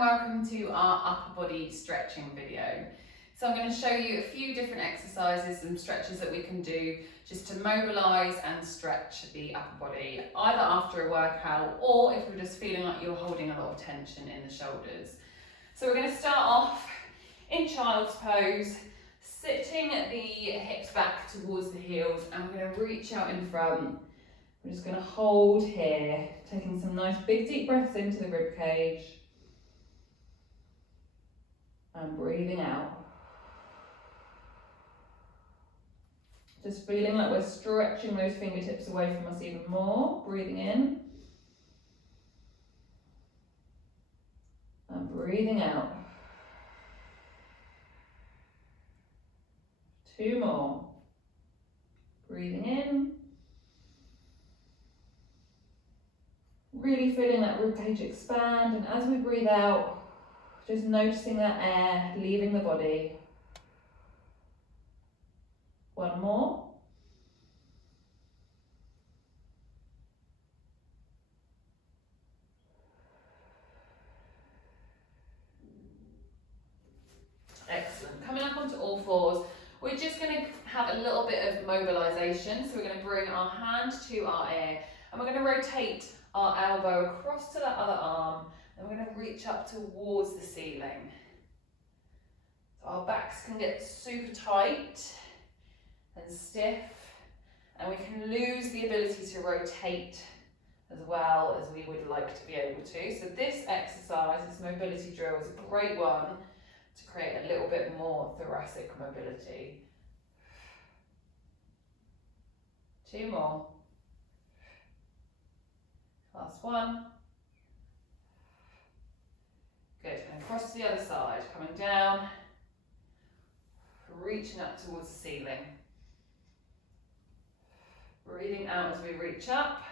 welcome to our upper body stretching video. So I'm going to show you a few different exercises and stretches that we can do just to mobilise and stretch the upper body, either after a workout or if you're just feeling like you're holding a lot of tension in the shoulders. So we're going to start off in child's pose, sitting the hips back towards the heels, and we're going to reach out in front. We're just going to hold here, taking some nice big deep breaths into the rib cage and breathing out. Just feeling like we're stretching those fingertips away from us even more. Breathing in and breathing out. 2 more. Breathing in. Really feeling that ribcage expand, and as we breathe out, just noticing that air leaving the body. 1 more. Excellent. Coming up onto all fours, we're just going to have a little bit of mobilisation. So we're going to bring our hand to our ear, and we're going to rotate our elbow across to that other arm, and we're going to reach up towards the ceiling. So our backs can get super tight and stiff, and we can lose the ability to rotate as well as we would like to be able to. So this exercise, this mobility drill, is a great one to create a little bit more thoracic mobility. 2 more. Last one. Good, and across to the other side, coming down, reaching up towards the ceiling. Breathing out as we reach up.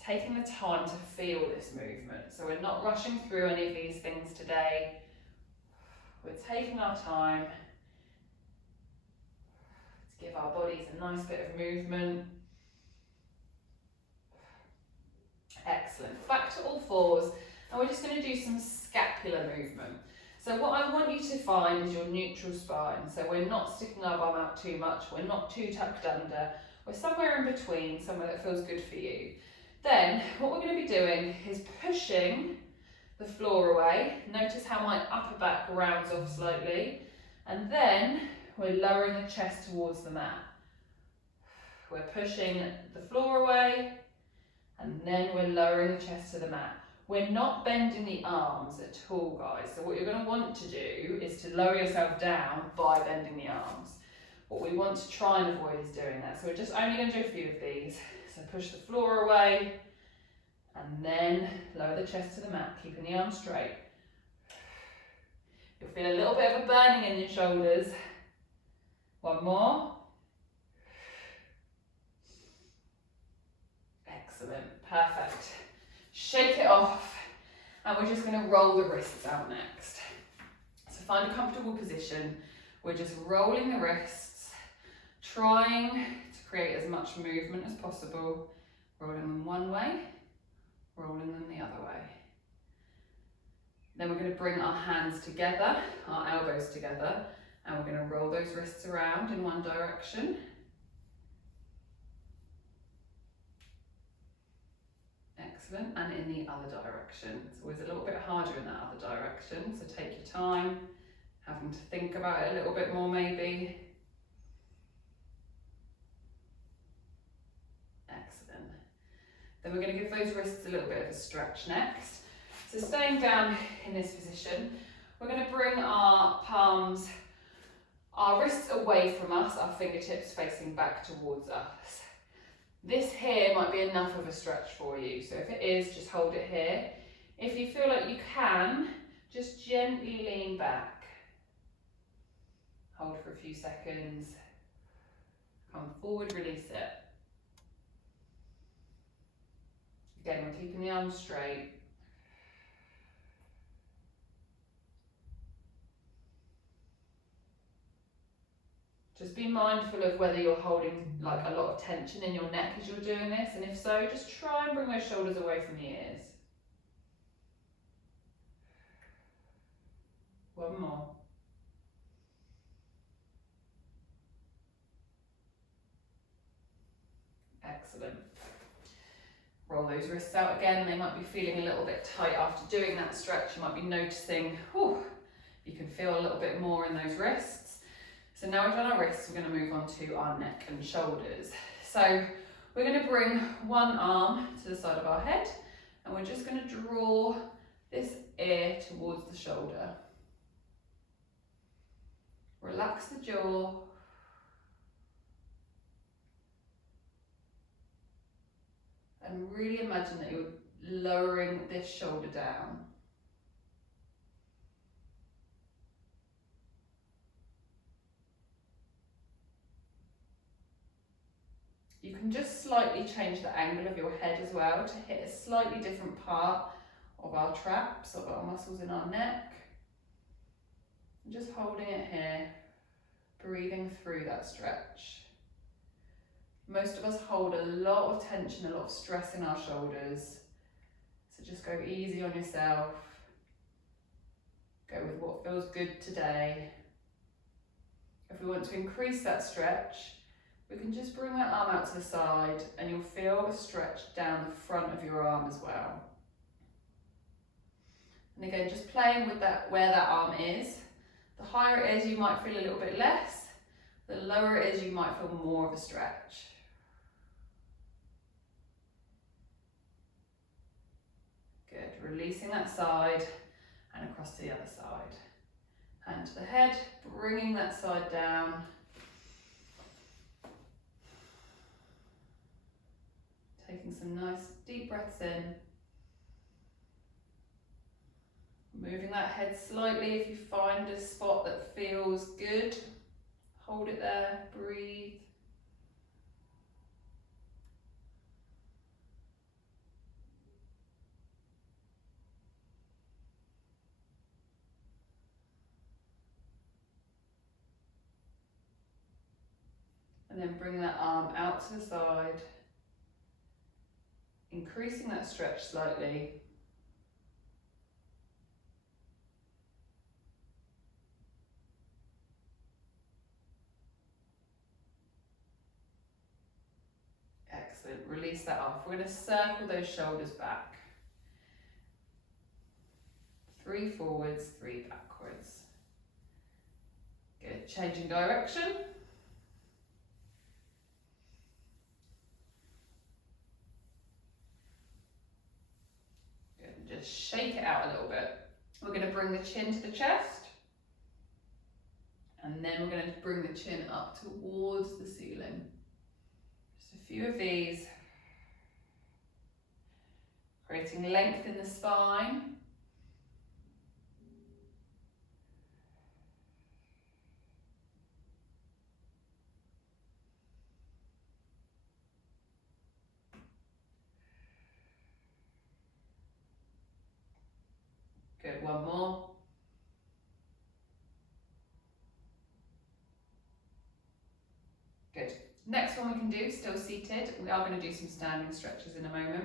Taking the time to feel this movement. So we're not rushing through any of these things today. We're taking our time to give our bodies a nice bit of movement. Excellent. Back to all fours, and we're just going to do some scapular movement. So what I want you to find is your neutral spine. So we're not sticking our bum out too much, we're not too tucked under, we're somewhere in between, somewhere that feels good for you. Then what we're going to be doing is pushing the floor away. Notice how my upper back rounds off slightly, and then we're lowering the chest towards the mat. We're pushing the floor away, and then we're lowering the chest to the mat. We're not bending the arms at all, guys. So what you're going to want to do is to lower yourself down by bending the arms. What we want to try and avoid is doing that. So we're just only going to do a few of these. So push the floor away, and then lower the chest to the mat, keeping the arms straight. You'll feel a little bit of a burning in your shoulders. 1 more. Excellent, perfect. Shake it off, and we're just going to roll the wrists out next. So find a comfortable position. We're just rolling the wrists, trying to create as much movement as possible. Rolling them one way, rolling them the other way. Then we're going to bring our hands together, our elbows together, and we're going to roll those wrists around in one direction. Excellent, and in the other direction. It's always a little bit harder in that other direction, so take your time, having to think about it a little bit more maybe. Excellent. Then we're going to give those wrists a little bit of a stretch next. So staying down in this position, we're going to bring our palms, our wrists away from us, our fingertips facing back towards us. This here might be enough of a stretch for you, so if it is, just hold it here. If you feel like you can, just gently lean back. Hold for a few seconds. Come forward, release it. Again, we're keeping the arms straight. Just be mindful of whether you're holding like a lot of tension in your neck as you're doing this, and if so, just try and bring those shoulders away from the ears. One more. Excellent. Roll those wrists out again. They might be feeling a little bit tight after doing that stretch. You might be noticing, whew, you can feel a little bit more in those wrists. So now we've done our wrists, we're going to move on to our neck and shoulders. So we're going to bring one arm to the side of our head, and we're just going to draw this ear towards the shoulder. Relax the jaw. And really imagine that you're lowering this shoulder down. You can just slightly change the angle of your head as well to hit a slightly different part of our traps, of our muscles in our neck. And just holding it here, breathing through that stretch. Most of us hold a lot of tension, a lot of stress in our shoulders. So just go easy on yourself. Go with what feels good today. If we want to increase that stretch, we can just bring that arm out to the side and you'll feel a stretch down the front of your arm as well. And again, just playing with that, where that arm is. The higher it is, you might feel a little bit less. The lower it is, you might feel more of a stretch. Good, releasing that side and across to the other side. Hand to the head, bringing that side down. Taking some nice deep breaths in. Moving that head slightly if you find a spot that feels good. Hold it there, breathe. And then bring that arm out to the side, increasing that stretch slightly. Excellent, release that off. We're going to circle those shoulders back. 3 forwards, 3 backwards. Good, changing direction. Good, just shake it out a little bit. We're going to bring the chin to the chest. And then we're going to bring the chin up towards the ceiling. Just a few of these. Creating length in the spine. Good, one more. Good. Next one we can do, still seated. We are going to do some standing stretches in a moment.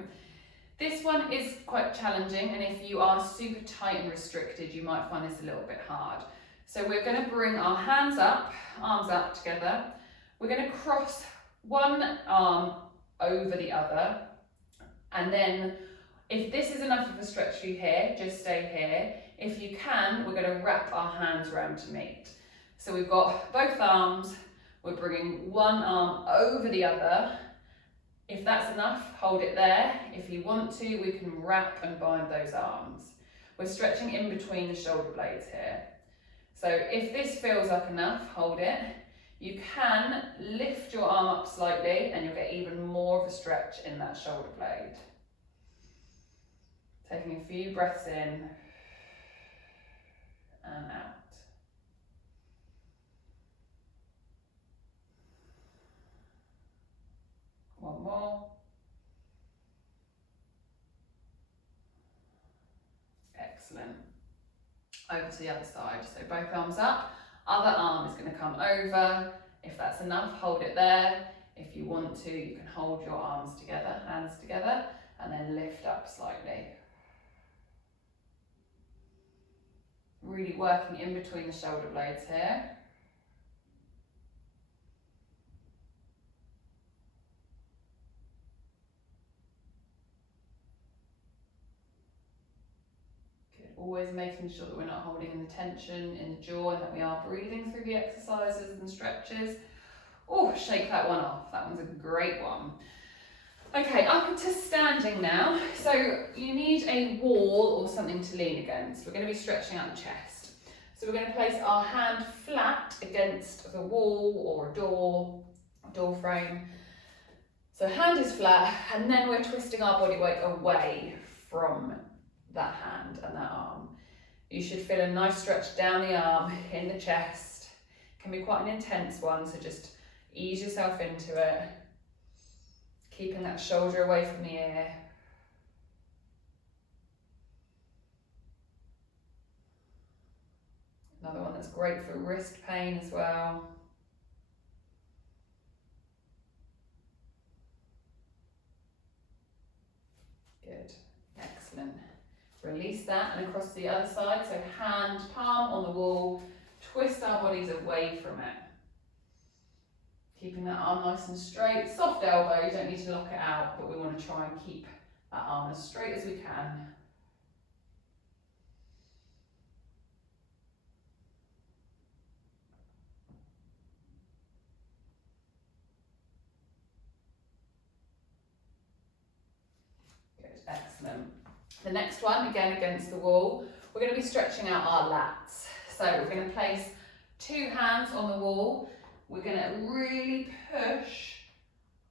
This one is quite challenging, and if you are super tight and restricted, you might find this a little bit hard. So we're going to bring our hands up, arms up together. We're going to cross one arm over the other, and then if this is enough of a stretch for you here, just stay here. If you can, we're going to wrap our hands around to meet. So we've got both arms, we're bringing one arm over the other. If that's enough, hold it there. If you want to, we can wrap and bind those arms. We're stretching in between the shoulder blades here. So if this feels like enough, hold it. You can lift your arm up slightly and you'll get even more of a stretch in that shoulder blade. Taking a few breaths in and out. One more. Excellent. Over to the other side. So both arms up. Other arm is going to come over If that's enough, hold it there. If you want to, you can hold your arms together, hands together, and then lift up slightly. Really working in between the shoulder blades here. Good. Always making sure that we're not holding in the tension in the jaw and that we are breathing through the exercises and stretches. Oh, shake that one off. That one's a great one. Okay, up into standing now. So you need a wall or something to lean against. We're going to be stretching out the chest. So we're going to place our hand flat against the wall or a door frame. So hand is flat, and then we're twisting our body weight away from that hand and that arm. You should feel a nice stretch down the arm, in the chest. It can be quite an intense one, so just ease yourself into it. Keeping that shoulder away from the ear. Another one that's great for wrist pain as well. Good, excellent. Release that and across the other side. So hand, palm on the wall, twist our bodies away from it. Keeping that arm nice and straight, soft elbow, you don't need to lock it out, but we want to try and keep that arm as straight as we can. Good, excellent. The next one, again against the wall, we're going to be stretching out our lats. So we're going to place two hands on the wall. We're going to really push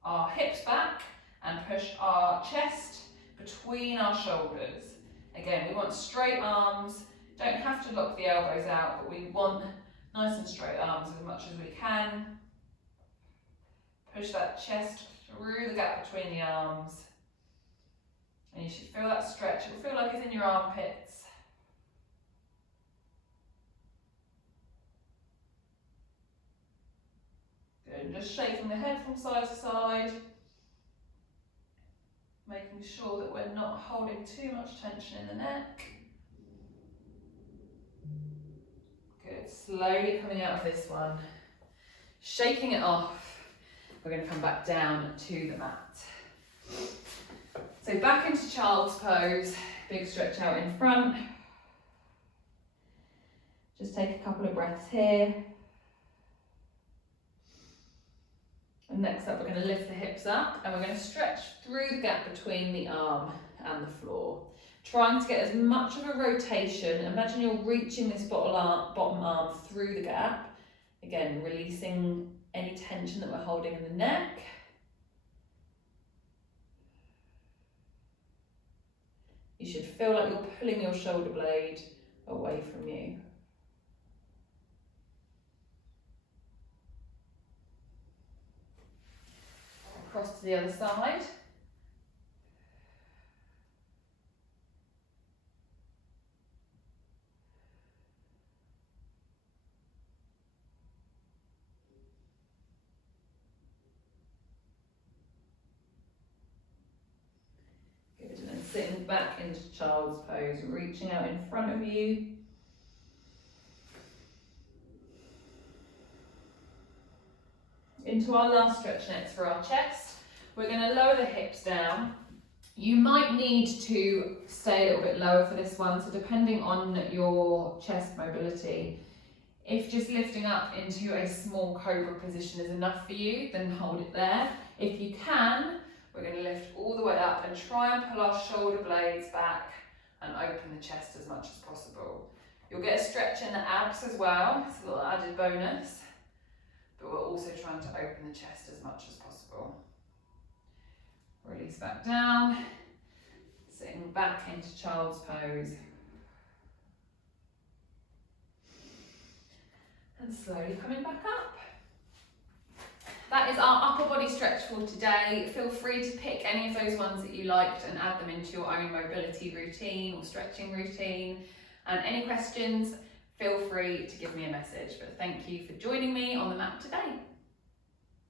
our hips back and push our chest between our shoulders. Again, we want straight arms. Don't have to lock the elbows out, but we want nice and straight arms as much as we can. Push that chest through the gap between the arms. And you should feel that stretch. It will feel like it's in your armpits. Good, just shaking the head from side to side. Making sure that we're not holding too much tension in the neck. Good, slowly coming out of this one. Shaking it off. We're going to come back down to the mat. So back into child's pose, big stretch out in front. Just take a couple of breaths here. And next up, we're going to lift the hips up and we're going to stretch through the gap between the arm and the floor. Trying to get as much of a rotation. Imagine you're reaching this bottom arm through the gap. Again, releasing any tension that we're holding in the neck. You should feel like you're pulling your shoulder blade away from you. Across to the other side. Good, and then sitting back into child's pose, reaching out in front of you. Into our last stretch next for our chest. We're going to lower the hips down. You might need to stay a little bit lower for this one, so depending on your chest mobility, if just lifting up into a small cobra position is enough for you, then hold it there. If you can, we're going to lift all the way up and try and pull our shoulder blades back and open the chest as much as possible. You'll get a stretch in the abs as well, it's a little added bonus. But we're also trying to open the chest as much as possible. Release back down, sitting back into child's pose. And slowly coming back up. That is our upper body stretch for today. Feel free to pick any of those ones that you liked and add them into your own mobility routine or stretching routine. And any questions, feel free to give me a message. But thank you for joining me on the mat today.